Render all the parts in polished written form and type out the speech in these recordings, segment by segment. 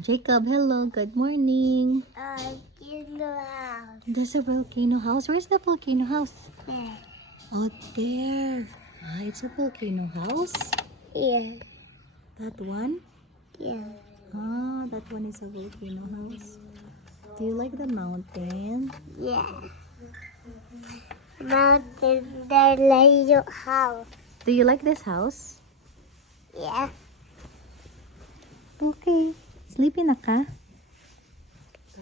Jacob, hello. Good morning. In the house. There's a volcano house. Where's the volcano house? Yeah. Out there. Ah, it's a volcano house. Yeah. That one? Yeah. Ah, that one is a volcano house. Do you like the mountain? Yeah. Mountain there lay your house. Do you like this house? Yeah. Okay. Sleepy na ka?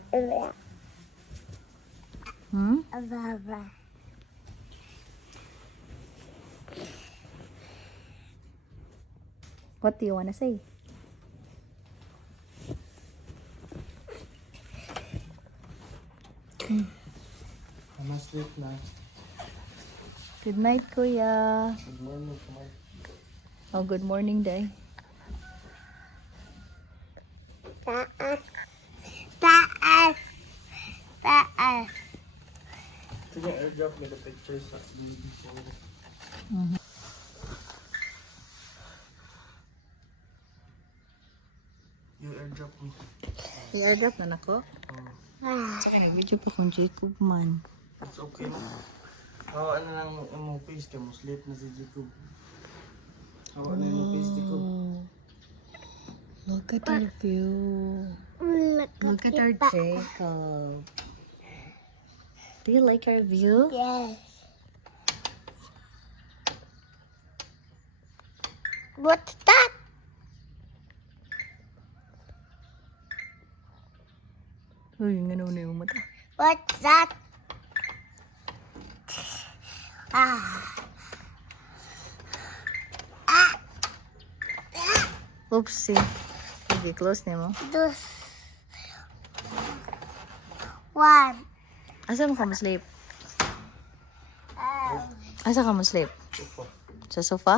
Yeah. Baba. What do you wanna say? I'm asleep na. Good night, Kuya. Good morning, come on. Oh, good morning, Day. Taas. Taas. Taas. Sige, airdrop me the pictures sa baby photo. You airdrop me. I-airdrop na nako. Ah. Saka nag-video pa kung Jacob man. It's okay na. Hawa na lang mo face ka mo. Sleep na si Jacob. Hawa na yung face, Jacob. Look at our view. Look at our Jacob. Do you like our view? Yes. What's that? Uy, nga na yung mata. What's that? Ah. Oopsie. Sige, close na mo. Dos. One. Asa mo ka mo sleep? Asa ka mo sleep? Sofa. Sa sofa?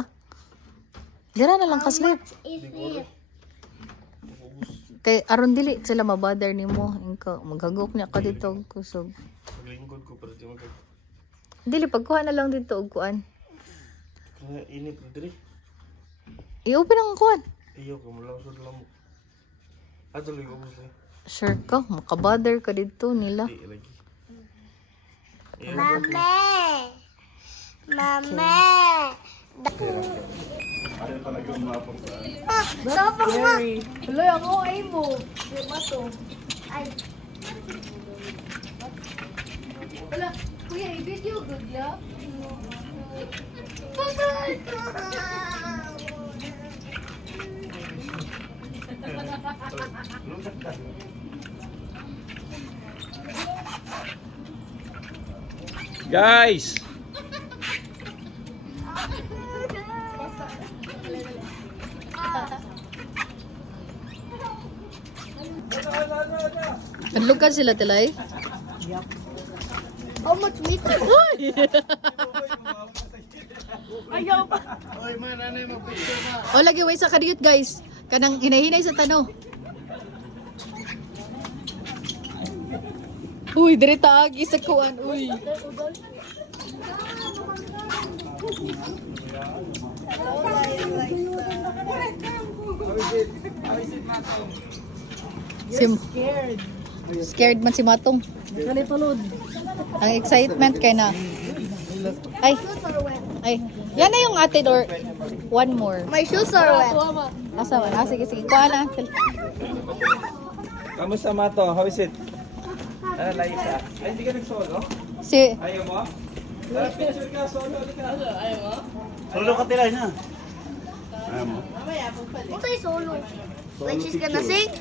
Dira na lang ka sleep. Is it? Kay aron dili sila mabother nimo. Ingka maghagok niya ka dito og kusog. Paglingkod ko pero di mag... Dili pagkuha na lang dito og kuan. Kaya init na diri. I-open ang kuan. Iyo ko mula sa lamok. Ato lang ubos na. Sure ka, makabother ka dito nila. Di lagi. Mame. Mame. Ayaw talaga umapang sa... Tapos mo. Tuloy ako ay mo. Di ba to? Ay. Wala, kuya, i-video good la. Guys! Kadlugan sila tilay. How much meat? Ayaw pa. Oy man, ano yung mag-picture na? O lagi way sa kadiyot guys. Kanang hinahinay sa tano. Uy, diri taagi sa kuan. Uy. Scared. Scared man si Matong. Ang excitement kay na. Ay. Ay. Yan na yung atin or one more. My shoes are wet. Asa man? Ah, sige, sige. Kuha na. Kamusta Mato? How is it? Ano, Laika? Ay, hindi ka nag-solo? Si, Ayaw mo? Tara, picture ka, solo. Ayaw mo? Solo ka tira na. Ayaw mo? What is solo? Like she's gonna sing?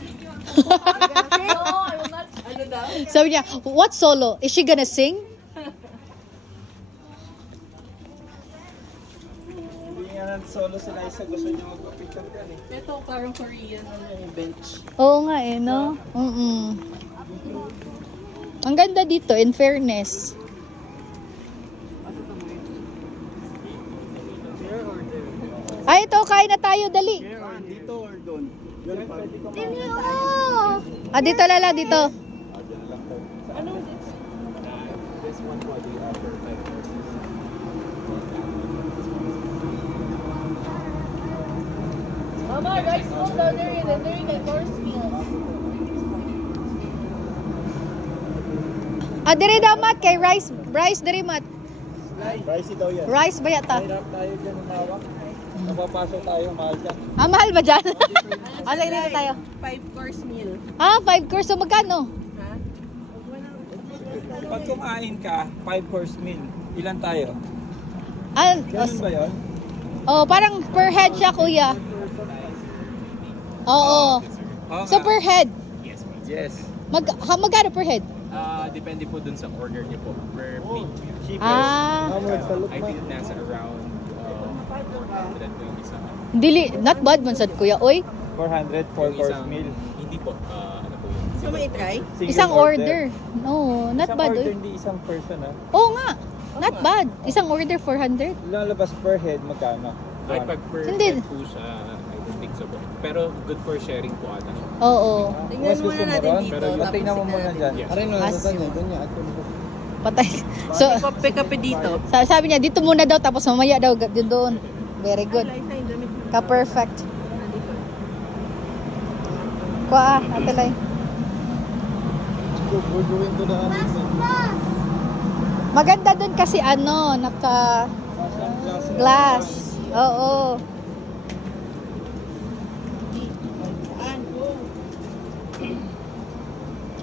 sabi niya, what solo? Is she gonna sing? Hindi nga solo si Liza. Gusto niya magpa-picture ka eh. Ito parang Korean bench. Oo nga eh, no? Ang ganda dito, in fairness. Here or there? Ay, ito, kain na tayo, dali. Dito or doon? Ah, dito lala, dito. This one for the other type. Mama, rice bowl down there and then they're in the course meals. Ah, diri daw mat kay rice. Rice diri mat. Pricey daw yan. Rice ba yata? Hirap tayo dyan umawak. Napapasok tayo, mahal dyan. Ah, mahal ba dyan? Asa dito tayo? 5-course meal. Ah, 5 course. So magkano? Ha? Pag kumain ka, 5-course meal. Ilan tayo? Ah, Ganun ba yun? oh, parang per head siya, kuya. Oo. Oo So nga. per head. Yes. Magkano per head? Depende po dun sa order niyo po per plate. Ah, I think nasa around 400 po yung isa. dili, not bad man sad kuya. Oy, 400 Yung 4-course isang- meal. Hindi po, ano po yun? So, may try? Single isang order. No, not Isang bad. order, Oy. hindi isang person ah. Oo nga. Not bad. Isang order 400. Lalabas per head, magkano? Kahit pag per Hindi. head po siya, I don't think so po. Pero good for sharing po ata siya. Oo. Tingnan Mas muna gusto mo natin ron? dito. Pero tapos tingnan mo tingnan muna natin dyan. Yes. Aray na, As sa tanya, ganyan. At kung Patay. So, Kape-kape dito. sabi niya dito muna daw tapos mamaya daw doon. Very good. Liza, yung damit mo. Ka-perfect. Kuha, ate Lai. we're going to the Maganda doon kasi ano, naka glass. Oo.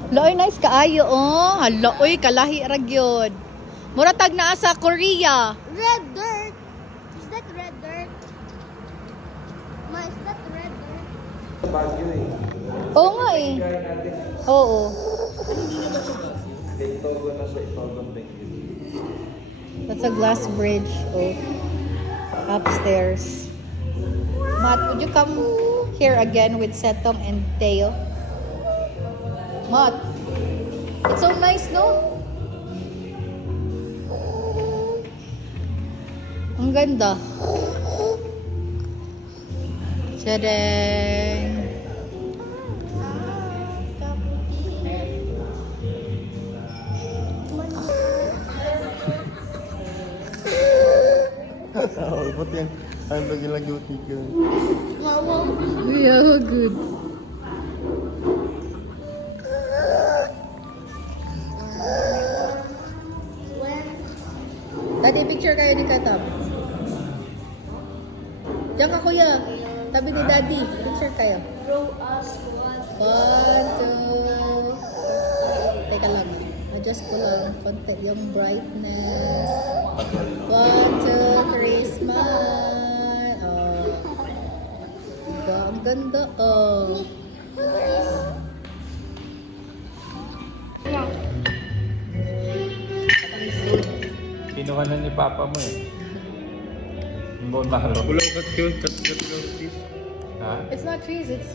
Loy, nice kaayo, oh. Hala, oy, kalahi ra gyud. Mura tag naa sa Korea. Red dirt. Is that red dirt? Ma, is that red dirt? Oo nga eh. Oo. That's a glass bridge. Oh. Upstairs. Matt, would you come here again with Setong and Teo? Matt, it's so nice, no? Ang ganda. Tadang! Oh, ba't yan? Ang lagi lang yung tigil. Yeah, good. Daddy, picture kayo ni Katab. Diyan ka, kuya. Tabi ni Daddy. Picture kayo. One, two. Teka lang. Adjust ko lang. Konti yung brightness. One, two, three, smile. Oh. Diba? Ang ganda. Oh. Kinuha na ni Papa mo eh. Yung bone marrow. Kat yun, kat cheese. Ha? It's not cheese, it's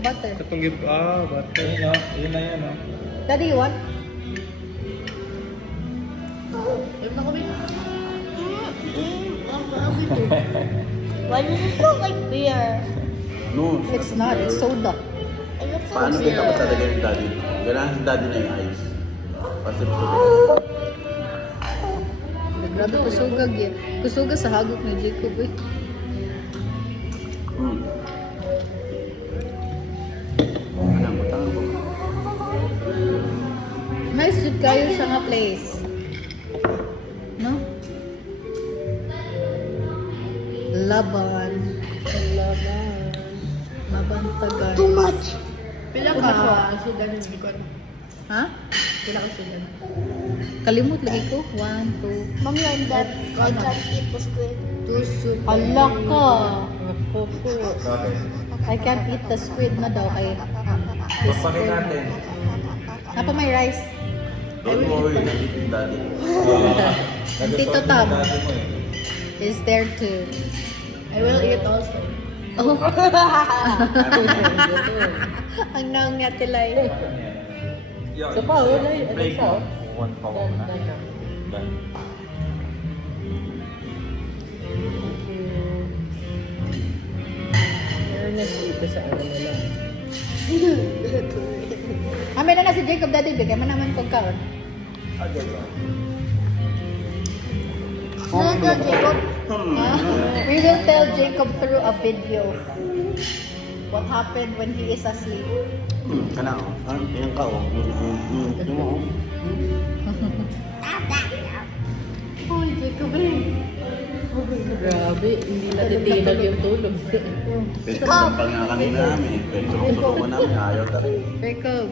butter. Katong butter. Ayun o, yun na yan o. Daddy, you want? Why does it look like beer? No, It's not, it's soda. It looks like paano kita beer. matalagay ni daddy? Kailangan si daddy na yung ice. Pasip ko. Grabe, kusugag eh. Kusugag sa hagok ni Jacob eh. Alam mo, tangan ko. Nice jud kayo siya nga place. No? Laban. Laban. Mabantagan. Too much. Pila ka sugar ng bikon? Ha? Pila ka sugar? Kalimut lagi ko. 1, 2. Mommy, I'm dead. I can't eat the squid. Hala ka. I can't eat the squid na daw kay. Papakin natin. Napa may rice. Don't worry, nandito yung daddy. Tito Tam Daddy mo eh. is there too. I will eat also. Oh. Ang naungat tilay. So pa, wala yung plate mo. One pa mo na. Done. Meron na dito sa ano nila. Amin na si Jacob dati, bigay man naman kong kaon. No, no, Jacob. We will tell Jacob through a video. what happened when he is asleep. Kana o. Ayan ka o. Yung mo o. Uy, Jacob rin. Grabe, hindi natitinag yung tulog. Pwede pa nga kanina namin. Pwede surok-surok ko namin. Ayaw talaga. Jacob,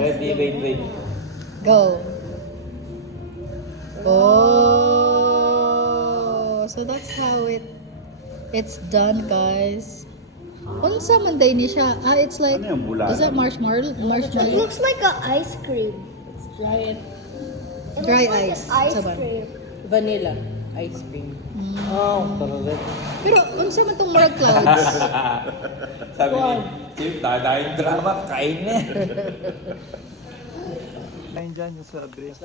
Ready, wait. go. Oh, so that's how it's done, guys. Unsa man day ni siya? It's like, Ano yung bula? is that marshmallow? It Marshmallow? looks like an ice cream. Dry It ice. looks like an ice Saban. cream. Vanilla ice cream. Pero unsa man tong more clouds? Sabi ni Steve, dadaing drama, kain na. Ayun dyan yung sa address.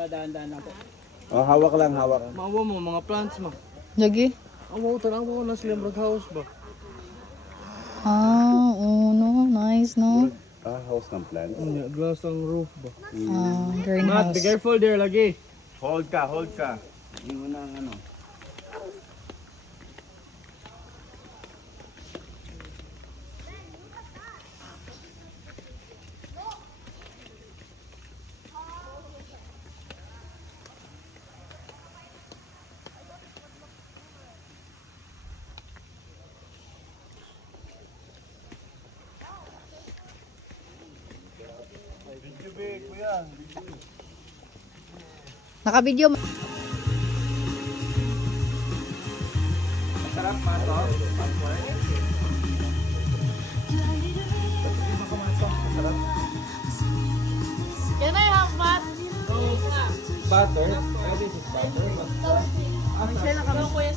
Oh, hawak lang, hawak. Maawa mo, mga plants mo. Lagi? Ang tanang mo na sila house ba? Ah, oh no, nice, no? House ng plants. Glass ang roof ba? Greenhouse. careful there lagi. Hold ka. Yung unang ano. Naka-video. Can I have that? Butter? Ready is butter?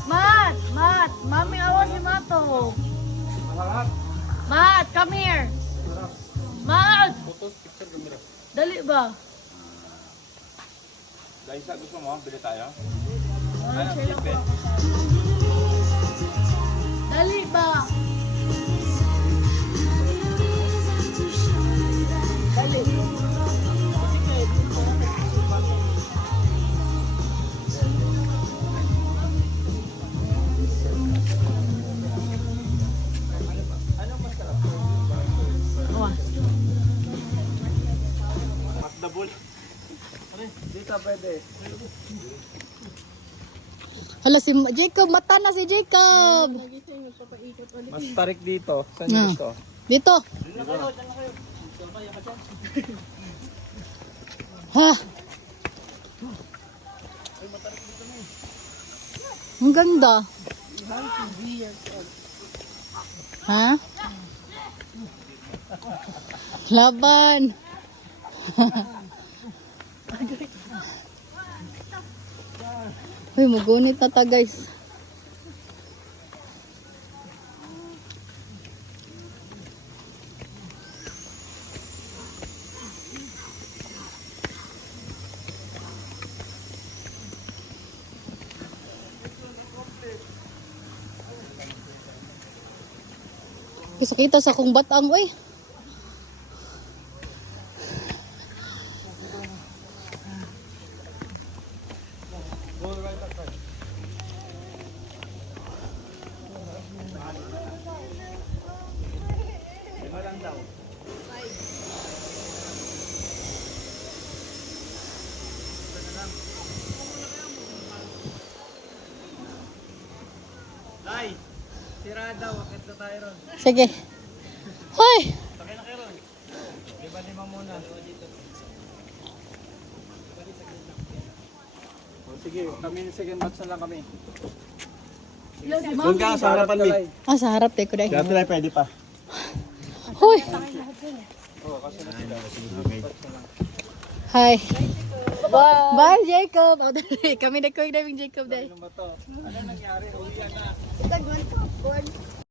Matt, Mami awa si Mato. Matt, come here. Matt! Dali ba? Liza, gusto mo? Bili tayo? Ano, chipe? Dali ba? Dali. Dito pwede. Hala, si Jacob. Mata na si Jacob. Mas tarik dito. Saan Ah. dito? Dito. Ha? Ang ganda. Ha? Laban. Uy, magunit na ta, guys. Kasi kita sa kong batang, uy. Ay! Sira daw, akit na tayo ron. Sige. Hoy! Sakay na kayo ron. Lima muna. O sige, kami second batch na lang kami. Doon ka sa harapan, Mi. Ah, sa harap, teko dahil. Dati lang pwede pa. Hoy! Hi. Bye, Jacob. Oh, dali. Kami na ko yung Jacob dahil. Ano ba to? Ano nangyari? Ulian na. Tagwan ko.